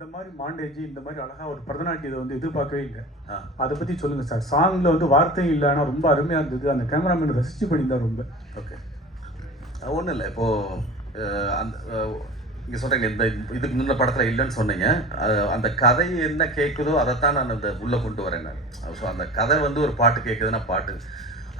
இந்த மாதிரி மாண்டேஜ் இந்த மாதிரி அழகா ஒரு பரதநாட்டியத்தை வந்து எதிர்பார்க்கவே இல்லை. அதை பத்தி சொல்லுங்க சார். சாங்ல வந்து வார்த்தையும் இல்லை ஆனா ரொம்ப அருமையா இருந்தது. அந்த கேமராமேன் ரசிச்சு பண்ணியிருந்தார் ரொம்ப. ஓகே. ஒன்றும் இல்லை. இப்போது அந்த இங்கே சொல்கிறீங்க இந்த இதுக்கு முன்ன படத்தில் இல்லைன்னு சொன்னீங்க. அந்த கதை என்ன கேட்குதோ அதைத்தான் நான் அந்த உள்ளே கொண்டு வரேன் நான். ஸோ அந்த கதை வந்து ஒரு பாட்டு கேட்குதுன்னா பாட்டு.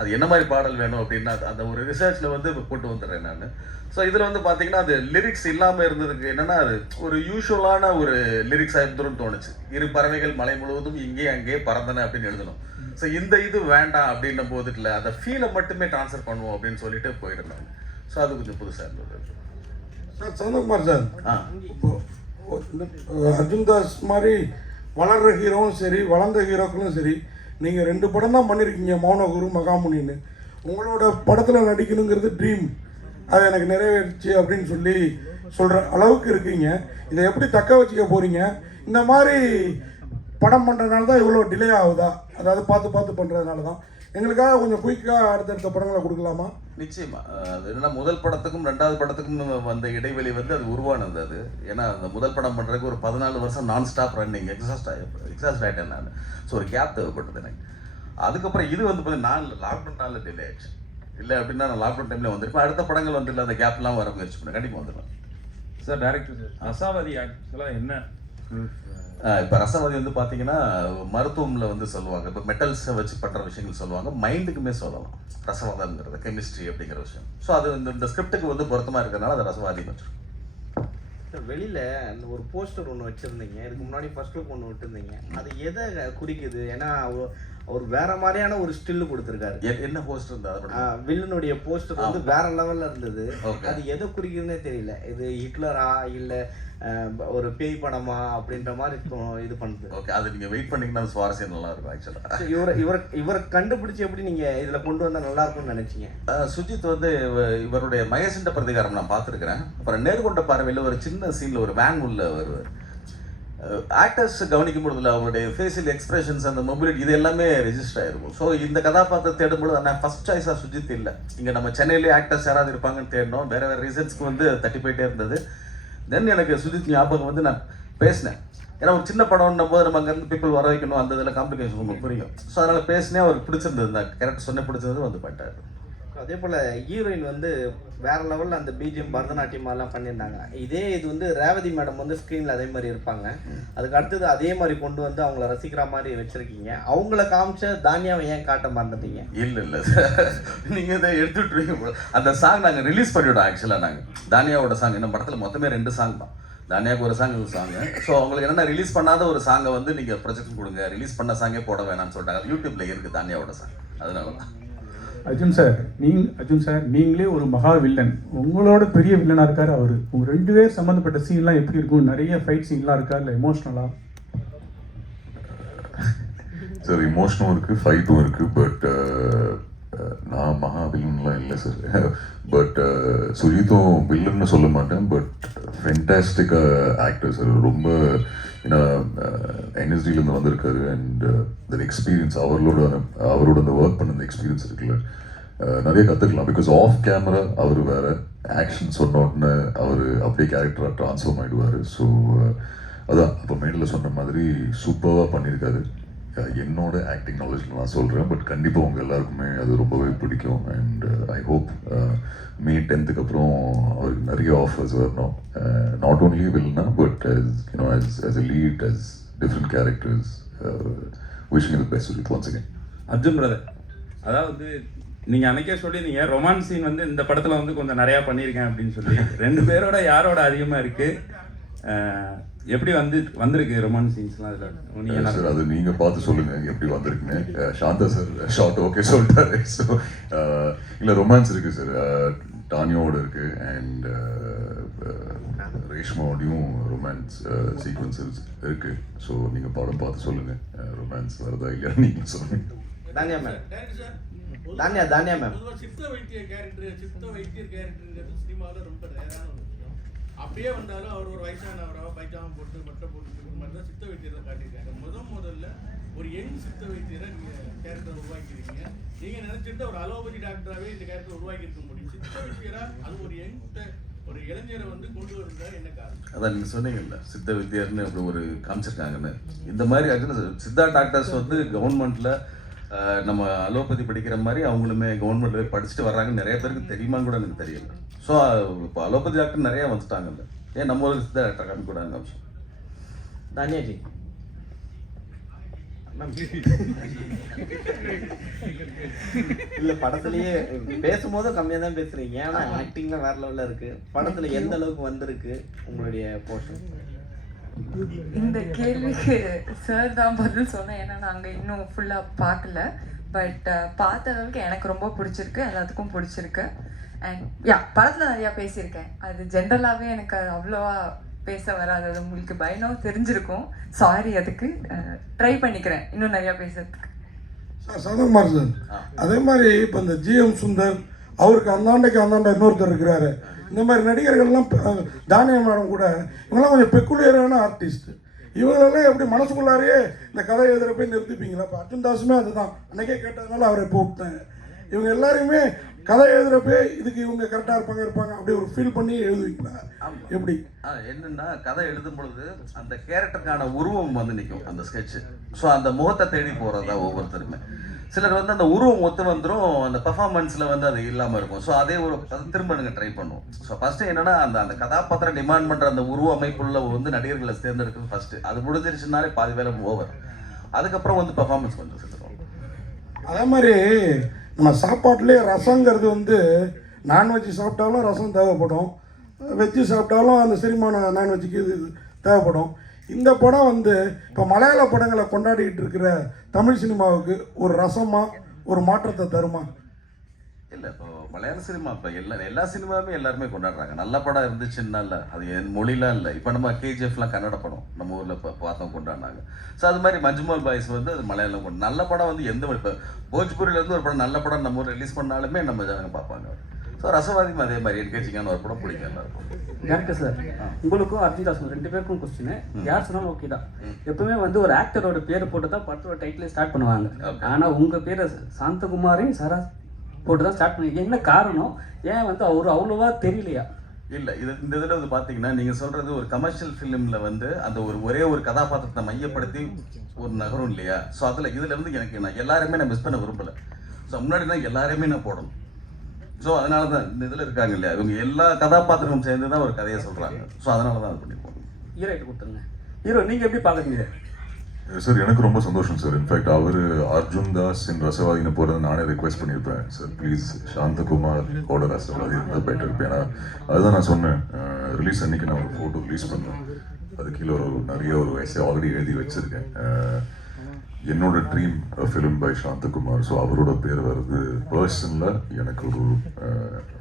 அது என்ன மாதிரி பாடல் வேணும் அப்படின்னா அது- அந்த ஒரு ரிசர்ச்சில் வந்து கொண்டு வந்துடுறேன் நான். ஸோ இதில் வந்து பார்த்தீங்கன்னா அது லிரிக்ஸ் இல்லாமல் இருந்ததுக்கு என்னன்னா அது ஒரு யூஷுவலான ஒரு லிரிக்ஸாக இருந்துருன்னு தோணுச்சு. இரு பறவைகள் மலை முழுவதும் இங்கே அங்கே பறந்தன அப்படின்னு எழுதணும். ஸோ இந்த இது வேண்டாம் அப்படின்னும் போதுக்குல அந்த ஃபீலை மட்டுமே ட்ரான்ஸ்ஃபர் பண்ணுவோம் அப்படின்னு சொல்லிட்டு போயிடுறாங்க ஸோ அது கொஞ்சம் புதுசாக இருந்தது. Sir Santhakumar sir. ஆ. இப்போ அர்ஜுன் தாஸ் மாதிரி வளர்ற ஹீரோவும் சரி வளர்ந்த ஹீரோக்களும் சரி நீங்கள் ரெண்டு படம் தான் பண்ணியிருக்கீங்க மௌனகுரு மகாமுனின்னு. உங்களோட படத்தில் நடிக்கணுங்கிறது ட்ரீம் அது எனக்கு நிறைவேறுச்சு அப்படின்னு சொல்லி சொல்கிற அளவுக்கு இருக்கீங்க. இதை எப்படி தக்க வச்சுக்க போகிறீங்க இந்த மாதிரி படம் பண்ணுறதுனால தான் இவ்வளோ டிலே ஆகுதா? அதாவது பார்த்து பார்த்து பண்ணுறதுனால தான் எங்களுக்காக கொஞ்சம் குயிக்காக அடுத்தடுத்த படங்களை கொடுக்கலாமா? நிச்சயமா. அது என்னன்னா முதல் படத்துக்கும் ரெண்டாவது படத்துக்கும் வந்த இடைவெளி வந்து அது உருவானது அது. ஏன்னா அந்த முதல் படம் பண்றதுக்கு ஒரு பதினாலு வருஷம் நான் ஸ்டாப் ரன்னிங் எக்ஸாஸ்ட் எக்ஸாஸ்ட் ஆகிட்டேன் நான். ஸோ ஒரு கேப் தேவைப்பட்டது எனக்கு. அதுக்கப்புறம் இது வந்து பார்த்தீங்கன்னா நான் லாக்டவுன்னால டிலே ஆயிடுச்சு. இல்லை அப்படின்னா நான் லாக்டவுன் டைமில் வந்திருப்பேன். அடுத்த படங்கள் வந்து இல்லை அந்த கேப்லாம் வர முயற்சி பண்ணேன். கண்டிப்பாக வந்துடலாம் சார் டேரக்டர் சார் அசாவதி ஆக்சுவலாக என்ன? இப்போ ரசவதி வந்து பார்த்தீங்கன்னா மருத்துவமில் வந்து சொல்லுவாங்க. இப்போ மெட்டல்ஸை வச்சு பண்ணுற விஷயங்கள் சொல்லுவாங்க. மைண்டுக்குமே சொல்லலாம். ரசவாதம்ங்கிறது கெமிஸ்ட்ரி அப்படிங்கிற விஷயம். ஸோ அது இந்த இந்த ஸ்கிரிப்டுக்கு வந்து பொருத்தமாக இருக்கிறதுனால அது ரசவாதின்னு வச்சிருக்கோம் வெளியில அந்த ஒரு போஸ்டர் ஒன்று வச்சிருந்தீங்க. இதுக்கு முன்னாடி ஃபர்ஸ்ட் லுக் ஒன்று விட்டுருந்தீங்க. அது எதை குறிக்குது? ஏன்னா அவர் வேற மாதிரியான ஒரு ஸ்டில் கொடுத்துருக்காரு. என்ன போஸ்ட் இருந்தால் அதை படம் வில்லனுடைய போஸ்டர் வந்து வேற லெவல்ல இருந்தது. அது எதை குறிக்குதுன்னே தெரியல. இது ஹிட்லரா இல்ல ஒரு பேய் படமா அப்படின்ற மாதிரி இது பண்ணுது. ஓகே அது நீங்கள் வெயிட் பண்ணீங்கன்னா சுவாரஸ்யம் நல்லா இருக்கும் ஆக்சுவலாக இவரை இவரை இவரை கண்டுபிடிச்சு எப்படி நீங்க இதுல கொண்டு வந்தா நல்லா இருக்கும்னு நினைச்சீங்க? சுஜித் வந்து இவ- இவருடைய மகேசண்ட பிரதிகாரம் நான் பார்த்துருக்கிறேன். அப்புறம் நேர்கொண்ட பார்வையில் ஒரு சின்ன சீனில் ஒரு வேன் உள்ள வருவார். ஆக்டர்ஸ் கவனிக்கும் பொழுதுல அவருடைய ஃபேஷியல் எக்ஸ்பிரஷன்ஸ் அந்த மொபிலிட்டி இது எல்லாமே ரெஜிஸ்டர் ஆயிருக்கும். ஸோ இந்த கதாபாத்திரம் தேடும்பொழுது நான் ஃபர்ஸ்ட் சாய்ஸாக சுஜித் இல்லை. இங்கே நம்ம சென்னையிலே ஆக்டர்ஸ் யாராவது இருப்பாங்கன்னு தேடினோம் வேறு வேறு ரீசன்ஸ்க்கு வந்து தட்டி போயிட்டே இருந்தது. தென் எனக்கு சுஜித் ஞாபகம் வந்து நான் பேசினேன். ஏன்னா ஒரு சின்ன படம்னும் போது நம்ம அங்கேருந்து பீப்புள் வர வைக்கணும். அந்த இதில் காம்ப்ளிகேஷன் உங்களுக்கு புரியும். ஸோ அதனால் பேசினே அவருக்கு பிடிச்சிருந்தது. தான் கேரக்டர் சொன்ன பிடிச்சது வந்து பண்ணிட்டாரு. அதே போல் ஹீரோயின் வந்து வேற லெவலில் அந்த பிஜிஎம் பரதநாட்டியம் எல்லாம் பண்ணியிருந்தாங்க. இதே இது வந்து ரேவதி மேடம் வந்து ஸ்க்ரீனில் அதே மாதிரி இருப்பாங்க. அதுக்கு அடுத்தது அதே மாதிரி கொண்டு வந்து அவங்கள ரசிக்கிற மாதிரி வச்சுருக்கீங்க. அவங்கள காமிச்ச தானியாவை ஏன் காட்ட மறந்துட்டீங்க? இல்லை இல்லை சார் நீங்கள் இதை எடுத்துட்டுருவீங்க அந்த சாங் நாங்கள் ரிலீஸ் பண்ணிவிட்டோம் ஆக்சுவலாக நாங்கள் தானியாவோட சாங் இந்த படத்தில் மொத்தமே ரெண்டு சாங் தான். தானியாவுக்கு ஒரு சாங் ஒரு சாங் ஸோ அவங்களுக்கு என்னென்ன ரிலீஸ் பண்ணாத ஒரு சாங்கை வந்து நீங்கள் ப்ரொஜெக்ட் கொடுங்க. ரிலீஸ் பண்ண சாங்கே போட வேணாம்னு சொல்லிட்டாங்க. அது யூடியூப்ல இருக்கு தானியாவோட சாங் அதனால தான் அர்ஜுன் சார் நீங்க அர்ஜுன் சார் நீங்களே ஒரு மகா வில்லன் உங்களோட பெரிய வில்லனா இருக்காரு அவரு. உங்க ரெண்டு பேர் சம்மந்தப்பட்ட சீன்லாம் எப்படி இருக்கும்? நிறைய ஃபைட் சீன்லாம் இருக்கா? இல்லை எமோஷ்னலா சார் இமோஷனும் இருக்கு ஃபைட்டும் இருக்கு பட் uh, நான் மகா வில்லன்லாம் இல்லை சார் பட் சுஜித்தும் வில்லன்னு சொல்ல மாட்டேன் பட் ஃபென்டாஸ்டிக்காக ஆக்டர் சார் ரொம்ப ஏன்னா என்எஸ்டிலேருந்து வந்திருக்காரு அண்ட் தட் எக்ஸ்பீரியன்ஸ் அவர்களோட அவரோட அந்த ஒர்க் பண்ண அந்த எக்ஸ்பீரியன்ஸ் இருக்குல்ல நிறைய கற்றுக்கலாம் பிகாஸ் ஆஃப் கேமரா அவர் வேற ஆக்ஷன் சொன்ன உடனே அவர் அப்படியே கேரக்டராக ட்ரான்ஸ்ஃபார்ம் ஆகிடுவார் ஸோ அதான் அப்போ மேடில் சொன்ன மாதிரி சூப்பராக பண்ணியிருக்காரு என்னோட ஆக்டிங் நாலேஜில் நான் சொல்கிறேன் பட் கண்டிப்பாக உங்கள் எல்லாருக்குமே அது ரொம்பவே பிடிக்கும். அண்ட் ஐ ஹோப் மே டென்த்துக்கு அப்புறம் அவருக்கு நிறைய ஆஃபர்ஸ் வரணும். Not only villain but you know as as a lead as different characters uh, wishing you the best with Arjun brother அதாவது நீங்க அன்னைக்கே சொல்லியிருந்தீங்க ரொமான்ஸ் சீன் வந்து இந்த படத்துல வந்து கொஞ்சம் நிறைய பண்ணியிருக்கேன் அப்படின்னு சொல்லி ரெண்டு பேரோட யாரோட அதிகமா இருக்கு? எப்படி வந்து வந்திருக்கு ரொமான்ஸ் சீன்ஸ்லாம் அதுல? நீங்க சார் அது நீங்க பார்த்து சொல்லுங்க எப்படி வந்திருக்குன்னு. சாந்தா சார் ஷார்ட் ஓகே சொல்லிட்டாரு. ஸோ இல்லை ரொமான்ஸ் இருக்கு சார் டானியோட இருக்கு அண்ட் ரேஷ்மாவோடையும் ரொமான்ஸ் சீக்வன்சஸ் இருக்கு ஸோ நீங்க படம் பார்த்து சொல்லுங்க. ரொமான்ஸ் வருதா இல்லையா நீங்க சொல்லுங்க. தானியா மேம் தானியா தானியா மேம் சித்த வைத்திய கேரக்டர் சித்த வைத்தியர் கேரக்டருங்கிறது சினிமாவில் ரொம்ப ரேரான அப்படியே வந்தாலும் அவர் ஒரு வயசானவராக பைஜாமா போட்டு மட்டை போட்டு மாதிரி தான் சித்த வைத்தியரை காட்டியிருக்காங்க. முத முதல்ல ஒரு யங் சித்த வைத்தியரை நீங்கள் கேரக்டர் உருவாக்கியிருக்கீங்க நீங்கள் நினச்சிட்டு ஒரு அலோபதி டாக்டராகவே இந்த கேரக்டர் உருவாக்கியிருக்க முடியும். சித்த வைத்தியராக அது ஒரு யங் ஒரு இளைஞரை வந்து கொண்டு வருதா என்ன காரணம்? அதான் நீங்கள் சொன்னீங்கல்ல சித்த வைத்தியர்னு அப்படி ஒரு காமிச்சிருக்காங்கன்னு. இந்த மாதிரி actually சித்தா டாக்டர்ஸ் வந்து கவர்மெண்ட்டில் நம்ம அலோபதி படிக்கிற மாதிரி அவங்களுமே கவர்மெண்ட்ல படிச்சுட்டு வர்றாங்கன்னு நிறைய பேருக்கு தெரியுமான்னு கூட எனக்கு தெரியல. ஸோ இப்போ அலோபதி டாக்டர் நிறையா வந்துட்டாங்கல்ல. ஏன் நம்ம ஒரு சித்தா டாக்டர் காமிக்கூடாதுங்க அம்சம் தானியாஜி. இல்ல படத்துலயே பேசும்போது கம்மியா தான் பேசுறீங்க. ஏன்னா ஆக்டிங்ல வேற லெவல்ல இருக்கு. படத்துல எந்த அளவுக்கு வந்திருக்கு உங்களுடைய போர்ஷன் இந்த கேள்விக்கு சார் தான் பதில் சொன்னேன். ஏன்னா நாங்கள் இன்னும் ஃபுல்லாக பார்க்கல. பட் பார்த்த அளவுக்கு எனக்கு ரொம்ப பிடிச்சிருக்கு. எல்லாத்துக்கும் பிடிச்சிருக்கு. அண்ட் யா படத்தில் நிறையா பேசியிருக்கேன். அது ஜென்ரலாகவே எனக்கு அது அவ்வளோவா பேச வராது. அது உங்களுக்கு பயணம் தெரிஞ்சிருக்கும். சாரி அதுக்கு ட்ரை பண்ணிக்கிறேன். இன்னும் நிறையா பேசுறதுக்கு. சதகுமார் சார். அதே மாதிரி இப்போ இந்த ஜிஎம் சுந்தர் அவருக்கு அந்தாண்டைக்கு அந்தாண்ட இன்னொருத்தர் இருக்கிறாரு. இந்த மாதிரி நடிகர்கள்லாம் தானியா மேடம் கூட இவங்கெல்லாம் கொஞ்சம் பெக்குலியரான ஆர்டிஸ்ட் இவங்களெல்லாம் எப்படி மனசுக்குள்ளாரையே இந்த கதை எழுதுகிற போய் நிறுத்திப்பீங்களா? இப்போ அர்ஜுன் தாஸுமே அதுதான். அன்னைக்கே கேட்டதுனால அவரை கூப்பிட்டேன். இவங்க எல்லாரையுமே கதை எழுதுறப்பே இதுக்கு இவங்க கரெக்டாக இருப்பாங்க இருப்பாங்க அப்படி ஒரு ஃபீல் பண்ணி எழுதுவீங்களா? எப்படி? என்னன்னா கதை எழுதும் பொழுது அந்த கேரக்டருக்கான உருவம் வந்து நிற்கும் அந்த ஸ்கெட்ச் ஸோ அந்த முகத்தை தேடி போகிறதா ஒவ்வொருத்தருமே. சிலர் வந்து அந்த உருவம் ஒத்து வந்துடும் அந்த பெர்ஃபார்மன்ஸில் வந்து அது இல்லாமல் இருக்கும். ஸோ அதே ஒரு திரும்ப நீங்கள் ட்ரை பண்ணுவோம். ஸோ ஃபஸ்ட்டு என்னன்னா அந்த அந்த கதாபாத்திரம் டிமாண்ட் பண்ணுற அந்த உருவ அமைப்புள்ள வந்து நடிகர்களை தேர்ந்தெடுக்கிறது ஃபஸ்ட்டு அது முடிஞ்சிருச்சுனாலே பாதி வேலை ஓவர் அதுக்கப்புறம் வந்து பெர்ஃபார்மன்ஸ் கொஞ்சம் செஞ்சிடும் அதே மாதிரி நம்ம சாப்பாட்டுலேயே ரசங்கிறது வந்து நான்வெஜ் சாப்பிட்டாலும் ரசம் தேவைப்படும். வெஜ்ஜு சாப்பிட்டாலும் அந்த செரிமான நான்வெஜ்ஜுக்கு இது தேவைப்படும். இந்த படம் வந்து இப்போ மலையாள படங்களை கொண்டாடிக்கிட்டு இருக்கிற தமிழ் சினிமாவுக்கு ஒரு ரசமாக ஒரு மாற்றத்தை தருமா? இல்லை இப்போ மலையாள சினிமா இப்போ எல்லா எல்லா சினிமாவுமே எல்லாருமே கொண்டாடுறாங்க. நல்ல படம் இருந்துச்சுன்னா இல்லை அது என் மொழிலாம் இல்லை. இப்போ நம்ம கேஜிஎஃப்லாம் கன்னட படம் நம்ம ஊரில் இப்போ பார்த்தோம் கொண்டாடினாங்க. ஸோ அது மாதிரி மஞ்சுமல் பாய்ஸ் வந்து அது மலையாளம் கொண்டு நல்ல படம் வந்து எந்த இப்போ போஜ்பூரிலேருந்து ஒரு படம் நல்ல படம் நம்ம ஊர் ரிலீஸ் பண்ணாலுமே நம்ம ஜனங்க பார்ப்பாங்க ஸோ ரசவாதியும் அதே மாதிரி என்கேஜிங்கான ஒரு படம் பிடிக்கும் எல்லாருக்கும். டேரக்டர் சார் உங்களுக்கும் அர்ஜுன் தாஸ் ரெண்டு பேருக்கும் கொஸ்டின் யார் சொன்னாலும் ஓகே தான். எப்பவுமே வந்து ஒரு ஆக்டரோட பேர் போட்டு தான் படத்தோட டைட்டில் ஸ்டார்ட் பண்ணுவாங்க. Okay. ஆனா உங்க பேரை சாந்தகுமாரையும் சரா போட்டு தான் ஸ்டார்ட் பண்ணி என்ன காரணம்? ஏன் வந்து அவரு அவ்வளோவா தெரியலையா? இல்லை இது இந்த இதில் வந்து பார்த்தீங்கன்னா நீங்கள் சொல்கிறது ஒரு கமர்ஷியல் ஃபிலிமில் வந்து அந்த ஒரு ஒரே ஒரு கதாபாத்திரத்தை மையப்படுத்தி ஒரு நகரம் இல்லையா? ஸோ அதில் இதில் இருந்து எனக்கு நான் எல்லாருமே நான் மிஸ் பண்ண விரும்பலை. ஸோ முன்னாடி நான் எல்லாரையுமே நான் போடணும். ஸோ அதனால தான் இந்த இதில் இருக்காங்க இல்லையா? இவங்க எல்லா கதாபாத்திரமும் சேர்ந்து தான் ஒரு கதையை சொல்கிறாங்க ஸோ அதனால தான் அது பண்ணியிருக்கோம் ஹீரோயிட்டு கொடுத்துருங்க. ஹீரோ நீங்க எப்படி பாக்குறீங்க? சார் எனக்கு ரொம்ப சந்தோஷம் சார் இன்ஃபேக்ட் அவர் அர்ஜுன் தாஸ் என் ரசவாதின்னு போகிறத நானே ரெக்வெஸ்ட் பண்ணியிருப்பேன் சார் ப்ளீஸ் சாந்தகுமார் ஓட ரசவாதி இருந்தால் பெட்டர் இருப்பேன். ஏன்னா அதுதான் நான் சொன்னேன். ரிலீஸ் அன்னைக்கு நான் ஒரு ஃபோட்டோ ரிலீஸ் பண்ணேன். அது கீழே ஒரு நிறைய ஒரு வயசை ஆல்ரெடி எழுதி வச்சுருக்கேன். என்னோட dream film by Santhakumar. So அவரோட பேர் வருது பர்சனில் எனக்கு ஒரு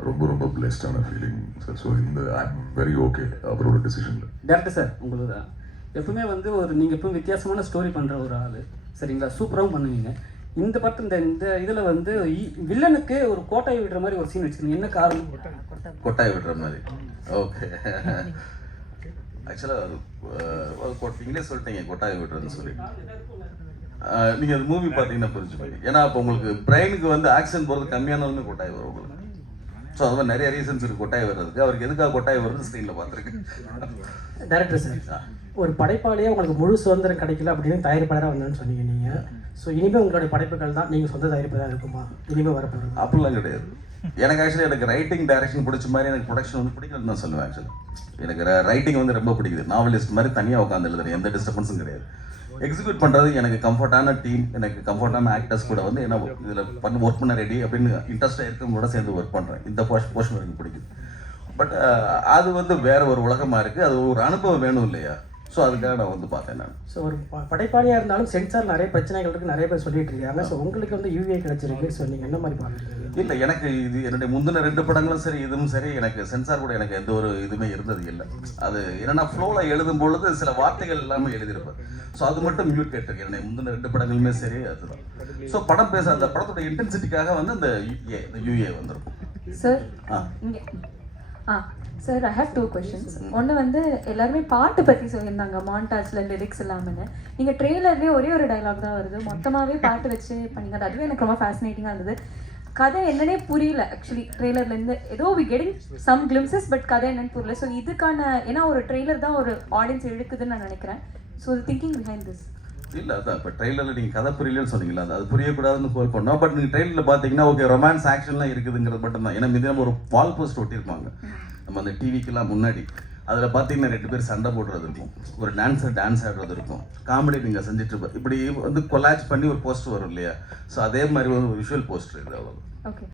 ரொம்ப ரொம்ப பிளெஸ்டான ஃபீலிங் சார் ஸோ இந்த ஐ எம் வெரி ஓகே அவரோட டிசிஷனில் டேரக்டர் சார் உங்களுக்கு எப்பவுமே வந்து ஒரு நீங்க எப்பவும் வித்தியாசமான ஸ்டோரி பண்ற ஒரு ஆளு. சரிங்களா? சூப்பராகவும் பண்ணுவீங்க. இந்த படத்து இந்த இந்த இதுல வந்து வில்லனுக்கு ஒரு கோட்டையை விடுற மாதிரி ஒரு சீன் வச்சிருக்கீங்க என்ன காரணம்? கொட்டாய் விடுற மாதிரி. ஓகே. ஆக்சுவலாக நீங்களே சொல்லிட்டீங்க கொட்டாய் விடுறதுன்னு சொல்லி. அஹ், நீங்க அந்த மூவி பார்த்தீங்கன்னா புரிஞ்சுப்பீங்க. ஏன்னா அப்போ உங்களுக்கு பிரெயினுக்கு வந்து ஆக்ஷன் போகிறது கம்மியானாலுமே கொட்டாய் வரும் உங்களுக்கு. ஸோ அது மாதிரி நிறைய ரீசன்ஸ் இருக்கு கொட்டாய் வர்றதுக்கு. அவருக்கு எதுக்காக கொட்டாய் வருது ஸ்க்ரீனில் பார்த்துருக்கேன். டேரக்டர் சார் ஒரு படைப்பாளியே உங்களுக்கு முழு சுதந்திரம் கிடைக்கல அப்படின்னு தயாரிப்பாளராக வந்தேன்னு சொன்னீங்க நீங்கள் ஸோ இனிமேல் உங்களுடைய படைப்புகள் தான் நீங்கள் சொந்த தயாரிப்பாளராக இருக்குமா? இனிமேல் வரப்போகிறது அப்படிலாம் கிடையாது. எனக்கு ஆக்சுவலி எனக்கு ரைட்டிங் டைரக்ஷன் பிடிச்ச மாதிரி எனக்கு ப்ரொடக்ஷன் வந்து பிடிக்கிறது தான் சொல்லுவேன் ஆக்சுவலி எனக்கு ரைட்டிங் வந்து ரொம்ப பிடிக்குது. நாவலிஸ்ட் மாதிரி தனியாக உட்காந்து எழுதுறேன் எந்த டிஸ்டர்பன்ஸும் கிடையாது. எக்ஸிக்யூட் பண்ணுறது எனக்கு கம்ஃபர்டான டீம் எனக்கு கம்ஃபர்டான ஆக்டர்ஸ் கூட வந்து என்ன இதில் பண்ண ஒர்க் பண்ண ரெடி அப்படின்னு இன்ட்ரெஸ்ட்டாக இருக்கவங்களோட சேர்ந்து ஒர்க் பண்ணுறேன் இந்த போர்ஷன் போர்ஷன் எனக்கு பிடிக்குது. பட் அது வந்து வேற ஒரு உலகமாக இருக்குது அது ஒரு அனுபவம் வேணும் இல்லையா? ஸோ அதுக்காக நான் வந்து பார்த்தேன் நான். ஸோ ஒரு படைப்பாளியாக இருந்தாலும் சென்சார் நிறைய பிரச்சனைகள் இருக்குது நிறைய பேர் சொல்லிட்டு இருக்காங்க. ஸோ உங்களுக்கு வந்து யூஏ கிடைச்சிருக்கு. ஸோ நீங்கள் என்ன மாதிரி பார்க்குறீங்க? இல்லை எனக்கு இது என்னுடைய முந்தின ரெண்டு படங்களும் சரி இதுவும் சரி எனக்கு சென்சார் கூட எனக்கு எந்த ஒரு இதுவுமே இருந்தது இல்லை. அது என்னன்னா ஃப்ளோவில் எழுதும் பொழுது சில வார்த்தைகள் எல்லாமே எழுதியிருப்பேன். ஸோ அது மட்டும் மியூட் கேட்டிருக்கேன். என்னுடைய முந்தின ரெண்டு படங்களுமே சரி அதுதான். ஸோ படம் பேச அந்த படத்தோட இன்டென்சிட்டிக்காக வந்து அந்த யூஏ இந்த யூஏ வந்திருக்கும். சார் ஆ. இங்கே ஆ sir I have two questions ஒன்று வந்து எல்லாருமே பாட்டு பற்றி சொல்லியிருந்தாங்க மாண்டாஸில் லிரிக்ஸ் இல்லாமன்னு நீங்கள் ட்ரெய்லர்லேயே ஒரே ஒரு டயலாக் தான் வருது. மொத்தமாகவே பாட்டு வச்சு பண்ணீங்க. அது அதுவே எனக்கு ரொம்ப ஃபேசினேட்டிங்காக இருந்தது. கதை என்னன்னே புரியல ஆக்சுவலி ட்ரெய்லர்லேருந்து ஏதோ we getting some glimpses but கதை என்னன்னு புரியல. ஸோ இதுக்கான ஏன்னா ஒரு ட்ரெய்லர் தான் ஒரு ஆடியன்ஸ் இழுக்குதுன்னு நான் நினைக்கிறேன். ஸோ திங்கிங் பிஹைண்ட் திஸ் இல்லை அதான். இப்போ ட்ரெயிலரில் நீங்கள் கதை புரியலன்னு சொன்னீங்களா அது அது புரியக்கூடாதுன்னு ஹோல் பண்ணோம் பட் நீங்கள் ட்ரெயிலரில் பார்த்தீங்கன்னா ஓகே ரொமான்ஸ் ஆக்ஷன்லாம் இருக்குதுங்கிறது மட்டும் தான் ஏன்னா மிதினம் ஒரு வால் போஸ்ட் ஒட்டியிருப்பாங்க. நம்ம அந்த டிவிக்கெல்லாம் முன்னாடி அதில் பார்த்தீங்கன்னா ரெண்டு பேர் சண்டை போடுறது இருக்கும். ஒரு டான்ஸர் டான்ஸ் ஆடுறது இருக்கும். காமெடி நீங்கள் செஞ்சுட்டு இப்படி வந்து கொலாஜ் பண்ணி ஒரு போஸ்ட் வரும் இல்லையா? ஸோ அதே மாதிரி ஒரு விஷுவல் போஸ்டர் இது அவ்வளோ ஓகே